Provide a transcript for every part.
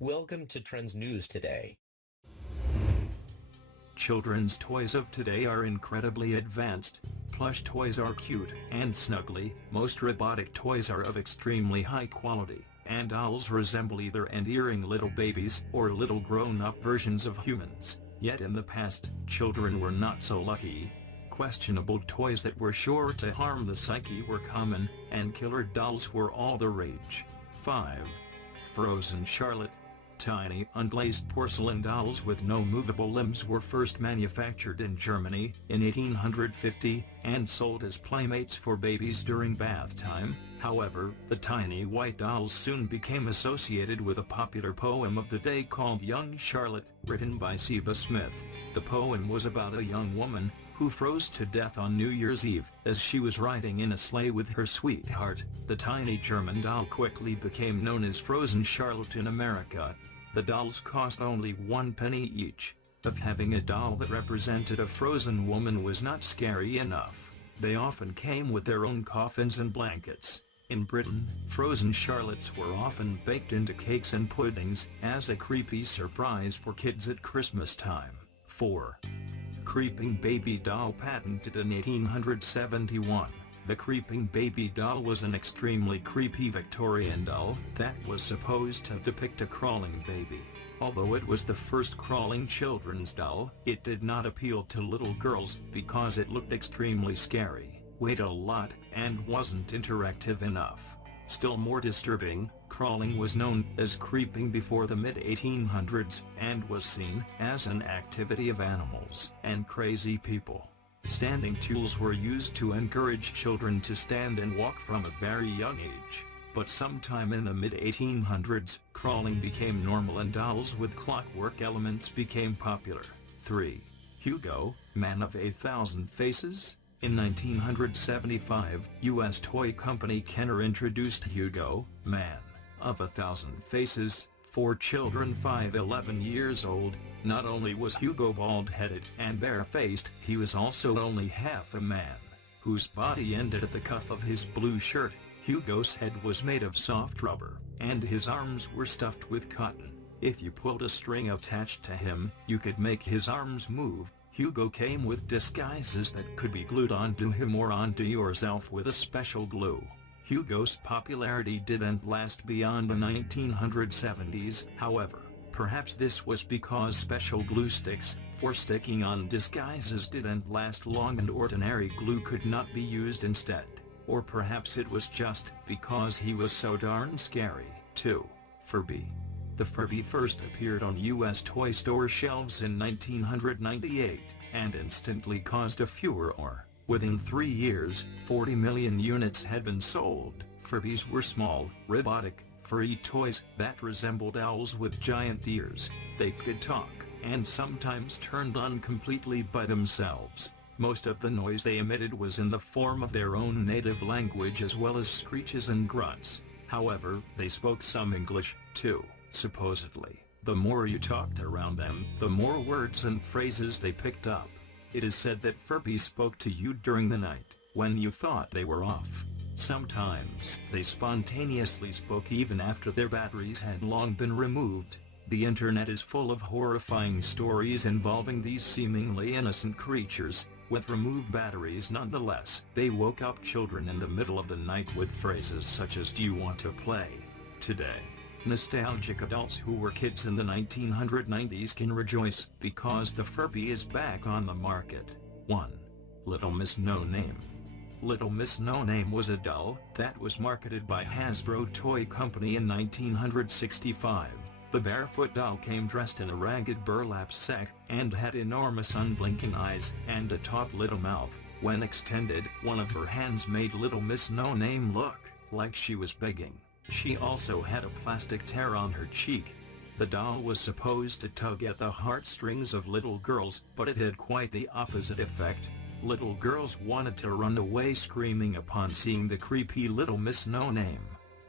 Welcome to Trends News Today. Children's toys of today are incredibly advanced. Plush toys are cute and snuggly, most robotic toys are of extremely high quality, and dolls resemble either endearing little babies or little grown-up versions of humans. Yet in the past, children were not so lucky. Questionable toys that were sure to harm the psyche were common, and killer dolls were all the rage. 5. Frozen Charlotte. Tiny unglazed porcelain dolls with no movable limbs were first manufactured in Germany in 1850 and sold as playmates for babies during bath time. However, the tiny white dolls soon became associated with a popular poem of the day called Young Charlotte, written by Seba Smith. The poem was about a young woman who froze to death on New Year's Eve as she was riding in a sleigh with her sweetheart. The tiny German doll quickly became known as Frozen Charlotte in America. The dolls cost only 1 penny each. If having a doll that represented a frozen woman was not scary enough, they often came with their own coffins and blankets. In Britain, frozen Charlottes were often baked into cakes and puddings as a creepy surprise for kids at Christmas time. 4. Creeping baby doll. Patented in 1871, the creeping baby doll was an extremely creepy Victorian doll that was supposed to depict a crawling baby. Although it was the first crawling children's doll, it did not appeal to little girls because it looked extremely scary, weighed a lot, and wasn't interactive enough. Still more disturbing, crawling was known as creeping before the mid-1800s and was seen as an activity of animals and crazy people. Standing tools were used to encourage children to stand and walk from a very young age. But sometime in the mid-1800s, crawling became normal and dolls with clockwork elements became popular. 3. Hugo, Man of a Thousand Faces. In 1975, U.S. toy company Kenner introduced Hugo, Man of a Thousand Faces, for children 5–11 years old. Not only was Hugo bald-headed and bare-faced, he was also only half a man, whose body ended at the cuff of his blue shirt. Hugo's head was made of soft rubber, and his arms were stuffed with cotton. If you pulled a string attached to him, you could make his arms move. Hugo came with disguises that could be glued onto him or onto yourself with a special glue. Hugo's popularity didn't last beyond the 1970s, however. Perhaps this was because special glue sticks for sticking on disguises didn't last long and ordinary glue could not be used instead. Or perhaps it was just because he was so darn scary. 2. Furby. The Furby first appeared on U.S. toy store shelves in 1998, and instantly caused a furor. Within 3 years, 40 million units had been sold. Furbies were small, robotic, furry toys that resembled owls with giant ears. They could talk, and sometimes turned on completely by themselves. Most of the noise they emitted was in the form of their own native language as well as screeches and grunts. However, they spoke some English, too. Supposedly, the more you talked around them, the more words and phrases they picked up. It is said that Furby spoke to you during the night, when you thought they were off. Sometimes they spontaneously spoke even after their batteries had long been removed. The internet is full of horrifying stories involving these seemingly innocent creatures, with removed batteries nonetheless. They woke up children in the middle of the night with phrases such as, "Do you want to play today?" Nostalgic adults who were kids in the 1990s can rejoice because the Furby is back on the market. 1. Little Miss No-Name. Little Miss No-Name was a doll that was marketed by Hasbro Toy Company in 1965. The barefoot doll came dressed in a ragged burlap sack and had enormous unblinking eyes and a taut little mouth. When extended, one of her hands made Little Miss No-Name look like she was begging. She also had a plastic tear on her cheek. The doll was supposed to tug at the heartstrings of little girls, but it had quite the opposite effect. Little girls wanted to run away screaming upon seeing the creepy Little Miss No-Name.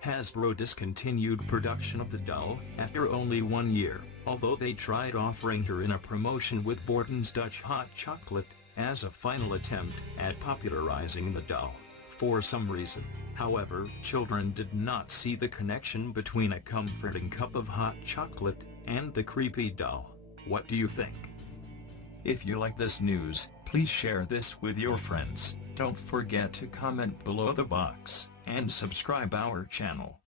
Hasbro discontinued production of the doll after only 1 year, although they tried offering her in a promotion with Borden's Dutch hot chocolate as a final attempt at popularizing the doll. for some reason. However, children did not see the connection between a comforting cup of hot chocolate and the creepy doll. What do you think? If you like this news, please share this with your friends. Don't forget to comment below the box and subscribe our channel.